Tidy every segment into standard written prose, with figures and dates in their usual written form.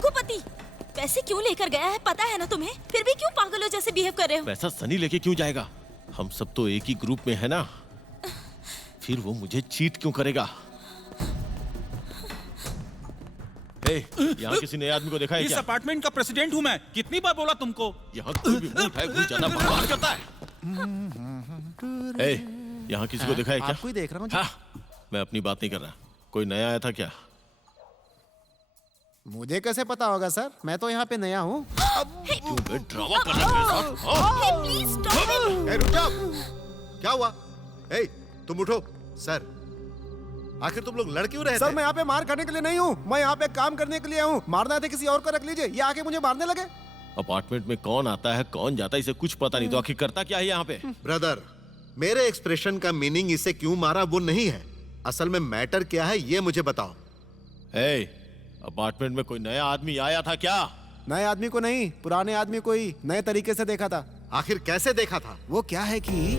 रघुपति, पैसे क्यों लेकर गया है पता है ना तुम्हें? फिर भी क्यों पागलों जैसे बिहेव कर रहे हो? पैसा सनी लेके क्यों जाएगा? हम सब तो एक ही ग्रुप में है ना। फिर वो मुझे चीट क्यों करेगा? यहाँ किसी नए आदमी को देखा है इस क्या? अपार्टमेंट का प्रेसिडेंट हूँ मैं। कितनी बार बोला तुमको? यहाँ कोई भी मुंह उठाए घुस जाना बकवास करता है। यहाँ किसी को देखा है क्या? आपको ही देख रहा हूँ। हाँ, मैं अपनी बात नहीं कर रहा। कोई नया आया था क्या? मुझे कैसे पता होगा सर? मैं तो यहाँ पे नया हूँ। क्यों बे ड्रामा कर रहा है मेरे साथ? हाँ? Please stop him. रुक जाओ। क्या हुआ? तुम उठो। सर, आखिर तुम लोग लड़ क्यों रहे थे? सर मैं यहाँ पे मार खाने के लिए नहीं हूँ, मैं यहाँ पे काम करने के लिए हूँ। मारना है तो किसी और को रख लीजिए, ये आके मुझे मारने लगे। अपार्टमेंट में कौन आता है कौन जाता है इसे कुछ पता नहीं, तो आखिर करता क्या है यहाँ पे? ब्रदर, मेरे एक्सप्रेशन का मीनिंग इसे क्यों मारा वो नहीं है। असल में मैटर क्या है ये मुझे बताओ। अपार्टमेंट में कोई नया आदमी आया था क्या? नए आदमी को नहीं, पुराने आदमी को ही नए तरीके से देखा था। आखिर कैसे देखा था? वो क्या है कि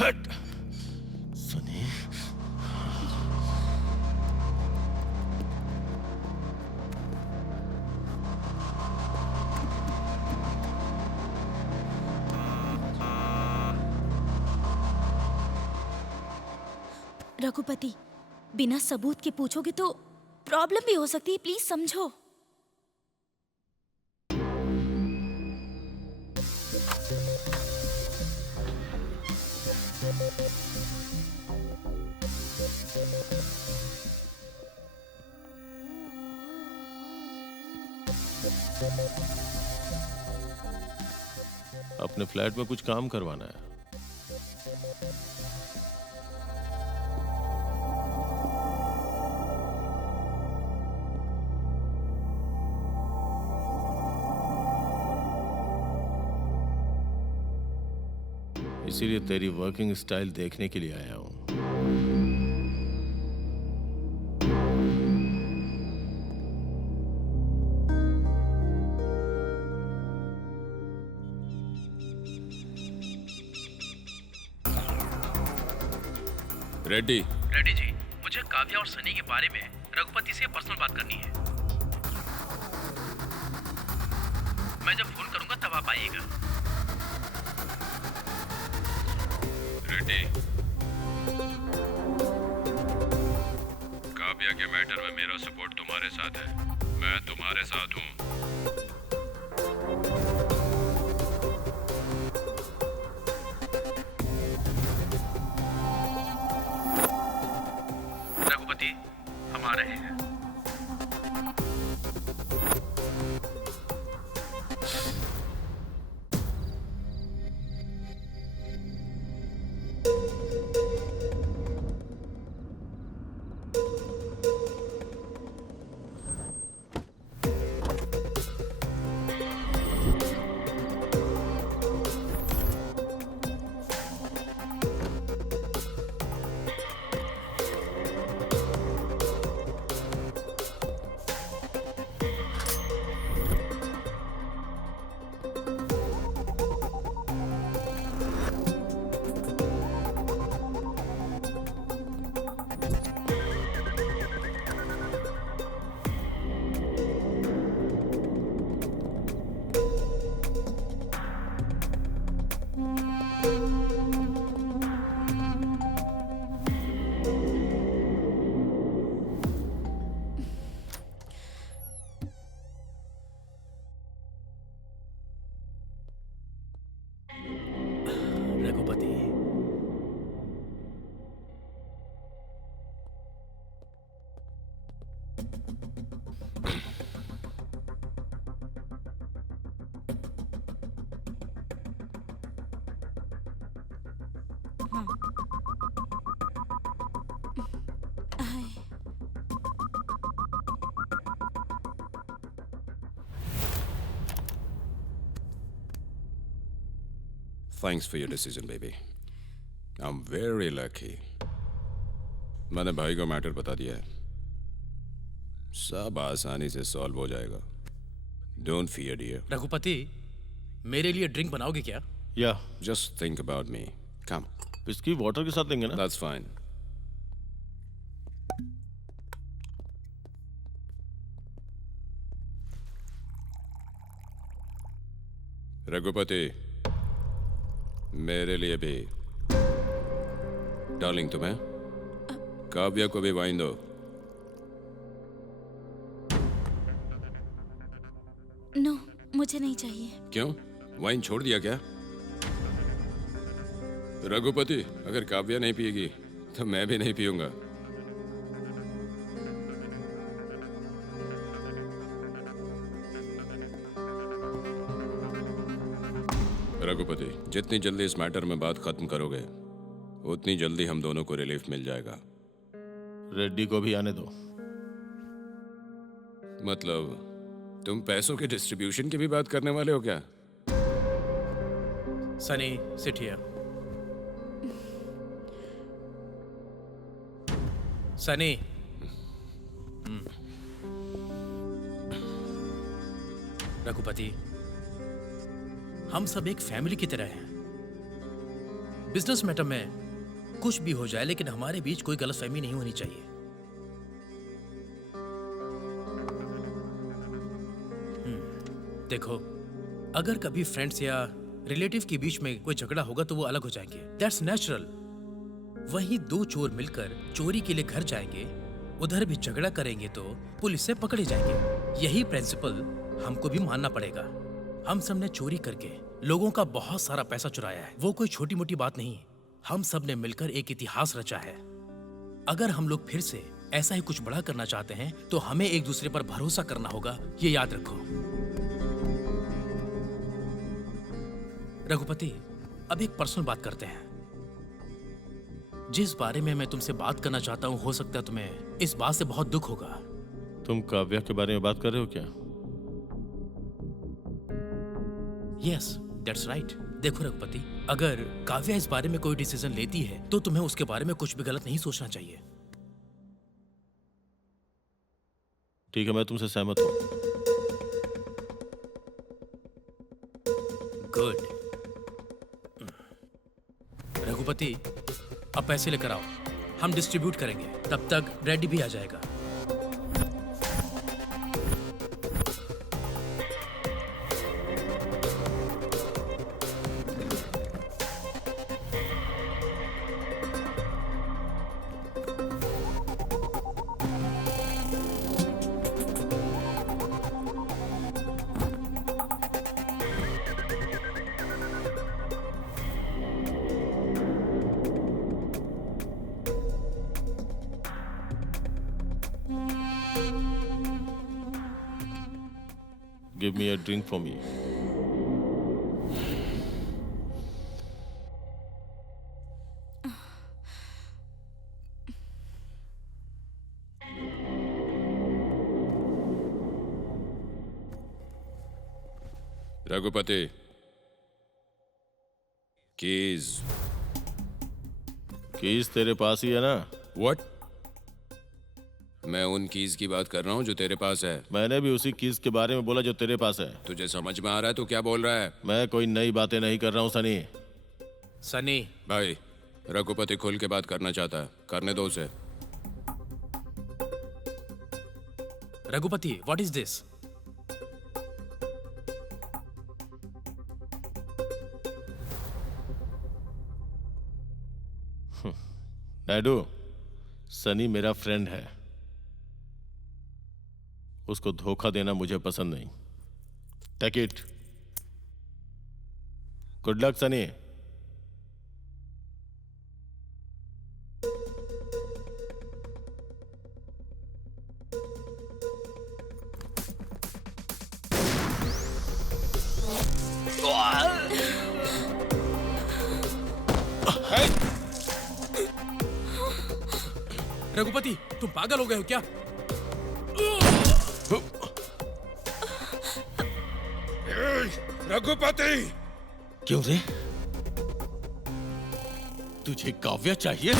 हट सनी। रघुपति, बिना सबूत के पूछोगे तो प्रॉब्लम भी हो सकती है, प्लीज समझो। अपने फ्लैट में कुछ काम करवाना है। इसीलिए तेरी वर्किंग स्टाइल देखने के लिए आया हूं। रेड्डी जी, मुझे काव्या और सनी के बारे में रघुपति से पर्सनल बात करनी है। मैं जब फोन करूंगा तब आप आइएगा। रेड्डी, काव्या के मैटर में मेरा सपोर्ट तुम्हारे साथ है। मैं तुम्हारे साथ हूँ। रघुपति, हम आ रहे हैं। Raghupati, Thanks for your decision, baby. I'm very lucky. मैंने भाई को मैटर बता दिया है। सब आसानी से सॉल्व हो जाएगा। Don't fear, dear. रघुपति, मेरे लिए ड्रिंक बनाओगे क्या? या Just think about me. Come. Whisky water के साथ लेंगे ना? That's fine. रघुपति, मेरे लिए भी। डार्लिंग, तुम्हें? काव्या को भी वाइन दो। नो, मुझे नहीं चाहिए। क्यों? वाइन छोड़ दिया क्या? रघुपति, अगर काव्या नहीं पिएगी तो मैं भी नहीं पीऊंगा। रघुपति, जितनी जल्दी इस मैटर में बात खत्म करोगे उतनी जल्दी हम दोनों को रिलीफ मिल जाएगा। रेड्डी को भी आने दो। मतलब तुम पैसों के डिस्ट्रीब्यूशन की भी बात करने वाले हो क्या? Sunny, sit here. सनी, रघुपति, हम सब एक फैमिली की तरह हैं। बिजनेस मैटर में कुछ भी हो जाए, लेकिन हमारे बीच कोई गलतफहमी नहीं होनी चाहिए। देखो, अगर कभी फ्रेंड्स या रिलेटिव के बीच में कोई झगड़ा होगा तो वो अलग हो जाएंगे। That's natural. वहीं दो चोर मिलकर चोरी के लिए घर जाएंगे, उधर भी झगड़ा करेंगे तो पुलिस से पकड़े जाएंगे। यही प्रिंसिपल हमको भी मानना पड़ेगा। हम सब ने चोरी करके लोगों का बहुत सारा पैसा चुराया है। वो कोई छोटी मोटी बात नहीं। हम सब ने मिलकर एक इतिहास रचा है। अगर हम लोग फिर से ऐसा ही कुछ बड़ा करना चाहते हैं तो हमें एक दूसरे पर भरोसा करना होगा। ये याद रखो। रघुपति, अब एक पर्सनल बात करते हैं। जिस बारे में मैं तुमसे बात करना चाहता हूं, हो सकता है तुम्हें इस बात से बहुत दुख होगा। तुम काव्या के बारे में बात कर रहे हो क्या? Yes, that's right. देखो रघुपति, अगर काव्या इस बारे में कोई डिसीजन लेती है तो तुम्हें उसके बारे में कुछ भी गलत नहीं सोचना चाहिए। ठीक है, मैं तुमसे सहमत हूं। गुड। रघुपति, अब पैसे लेकर आओ, हम डिस्ट्रीब्यूट करेंगे। तब तक रेड्डी भी आ जाएगा। Give me a drink for me. Raghupati, keys. Keys तेरे पास ही है ना? व्हाट? मैं उन कीज की बात कर रहा हूँ जो तेरे पास है। मैंने भी उसी कीज के बारे में बोला जो तेरे पास है। तुझे समझ में आ रहा है तू क्या बोल रहा है? मैं कोई नई बातें नहीं कर रहा हूँ सनी। सनी, भाई, रघुपति खुल के बात करना चाहता है, करने दो उसे। Raghupati, what is this? Naidu, Sunny मेरा फ्रेंड है। उसको धोखा देना मुझे पसंद नहीं। Take it. Good luck Sunny. Raghupati, तुम पागल हो गए हो क्या? रघुपति! क्यों रे? तुझे काव्या चाहिए?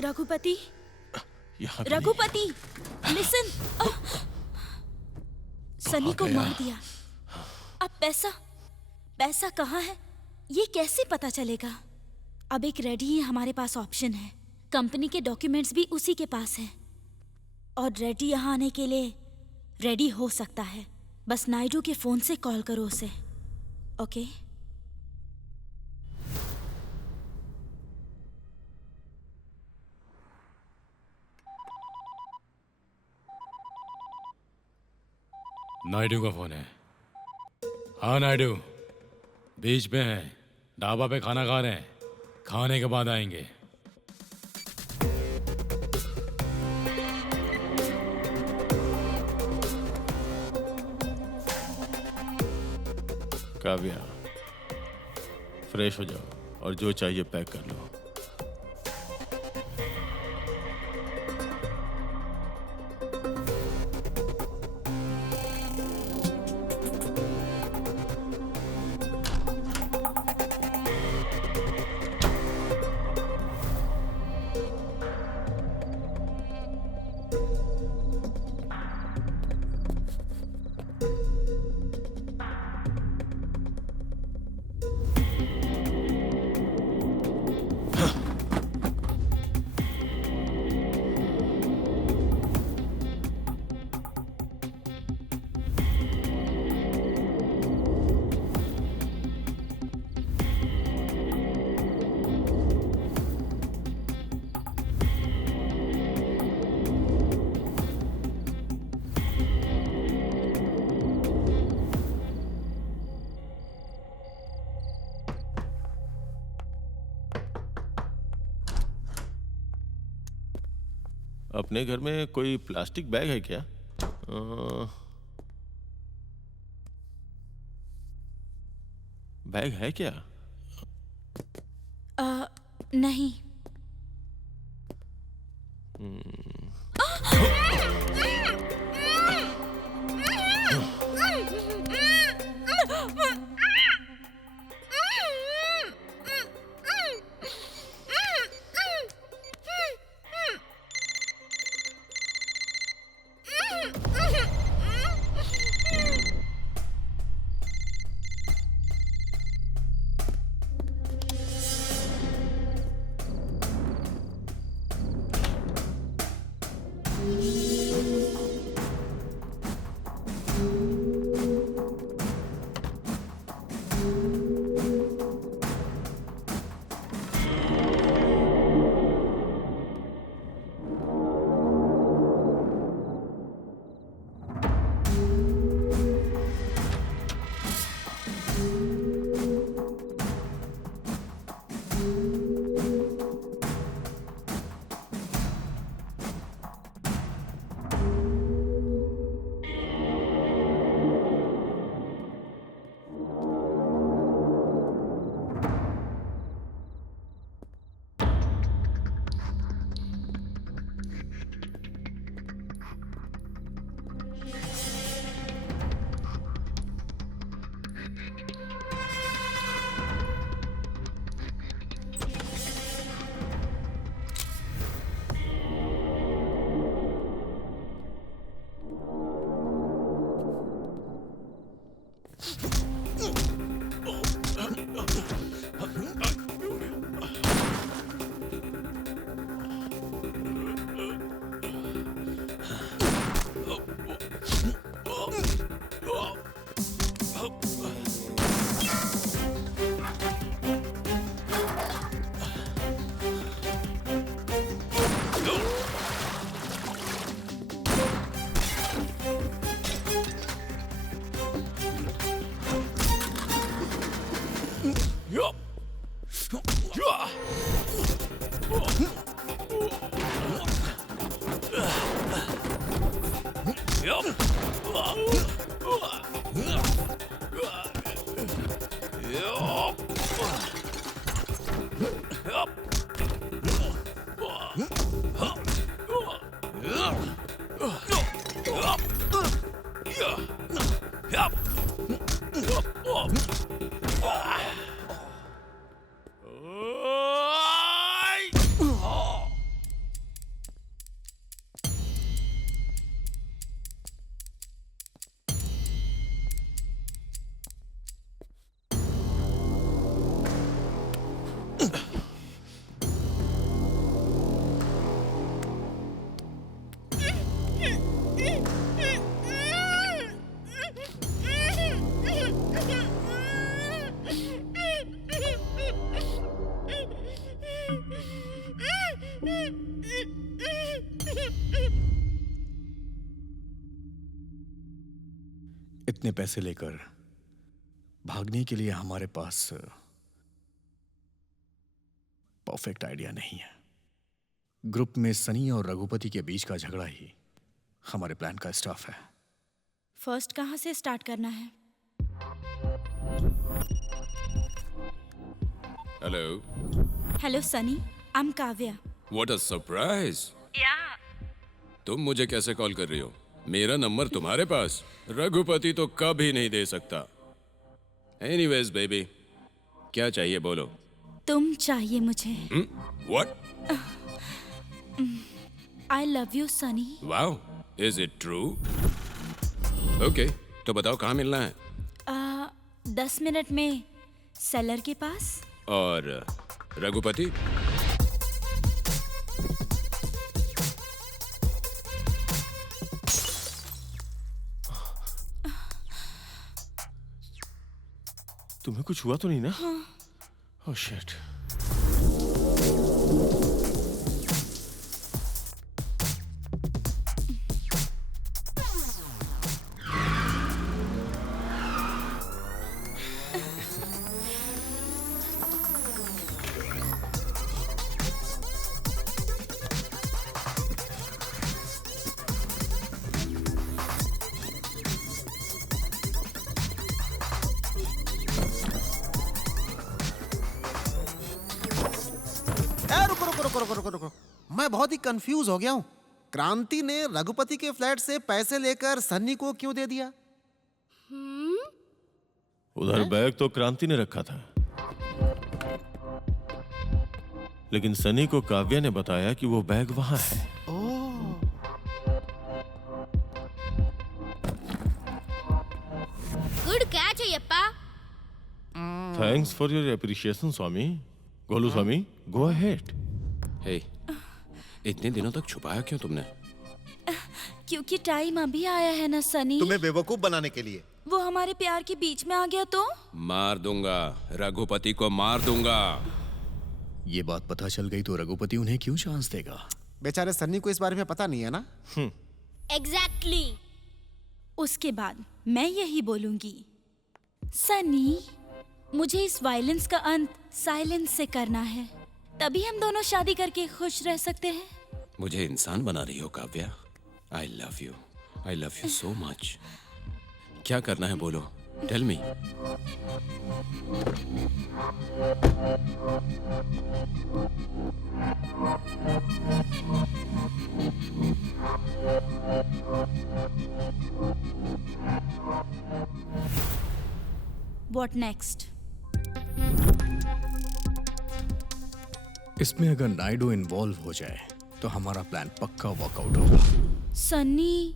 रघुपति, यहाँ भी रघुपति, लिसन। सनी को गया? मार दिया। अब पैसा कहाँ है? ये कैसे पता चलेगा? अब एक रेडी ही हमारे पास ऑप्शन है। कंपनी के डॉक्यूमेंट्स भी उसी के पास हैं। और रेडी यहाँ आने के लिए रेडी हो सकता है। बस नायडू के फोन से कॉल करो उसे। ओके? नायडू का फोन है। हाँ नायडू, बीच पे हैं, ढाबा पे खाना खा रहे हैं, खाने के बाद आएंगे। काव्या, फ्रेश हो जाओ और जो चाहिए पैक कर लो। अपने घर में कोई प्लास्टिक बैग है क्या? बैग है क्या? नहीं। इतने पैसे लेकर भागने के लिए हमारे पास परफेक्ट आइडिया नहीं है। ग्रुप में सनी और रघुपति के बीच का झगड़ा ही हमारे प्लान का स्टाफ है। फर्स्ट कहाँ से स्टार्ट करना है? Hello. Hello Sunny, I am Kavya. What a surprise. तुम मुझे कैसे कॉल कर रही हो? मेरा नंबर तुम्हारे पास? रघुपति तो कभी नहीं दे सकता। एनीवेज बेबी, क्या चाहिए बोलो। तुम चाहिए मुझे। What? I love you Sunny. Wow, is it true? Okay, तो बताओ कहाँ मिलना है? 10 मिनट में सेलर के पास। और रघुपति? तुम्हें कुछ हुआ तो नहीं ना? Oh shit. रुको। मैं बहुत ही कंफ्यूज हो गया हूँ। क्रांति ने रघुपति के फ्लैट से पैसे लेकर सन्नी को क्यों दे दिया? उधर बैग तो क्रांति ने रखा था, लेकिन सनी को काव्या ने बताया कि वो बैग वहां है। Good catch Ayyappa. Thanks for your appreciation Swami. Golu Swami, go ahead. Hey, इतने दिनों तक छुपाया क्यों तुमने? क्योंकि टाइम अभी आया है ना सनी। तुम्हें बेवकूफ बनाने के लिए। वो हमारे प्यार के बीच में आ गया तो? मार दूंगा, रघुपति को मार दूंगा। ये बात पता चल गई तो रघुपति उन्हें क्यों चांस देगा? बेचारे सन्नी को इस बारे में पता नहीं है ना। एग्जैक्टली। उसके बाद मैं यही बोलूंगी, सनी, मुझे इस वायलेंस का अंत साइलेंस से करना है, तभी हम दोनों शादी करके खुश रह सकते हैं। मुझे इंसान बना रही हो Kavya. I love you so much. क्या करना है बोलो, टेल मी। What next? इसमें अगर नायडू इन्वॉल्व हो जाए तो हमारा प्लान पक्का वर्कआउट होगा। सन्नी,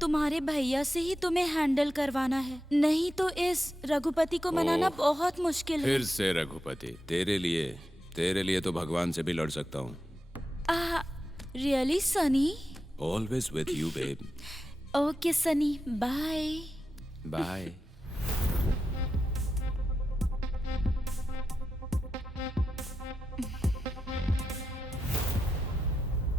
तुम्हारे भैया से ही तुम्हें हैंडल करवाना है, नहीं तो इस रघुपति को मनाना बहुत मुश्किल है। फिर से रघुपति, तेरे लिए तो भगवान से भी लड़ सकता हूँ। Really Sunny? Always with you babe. Okay Sunny, bye. Bye.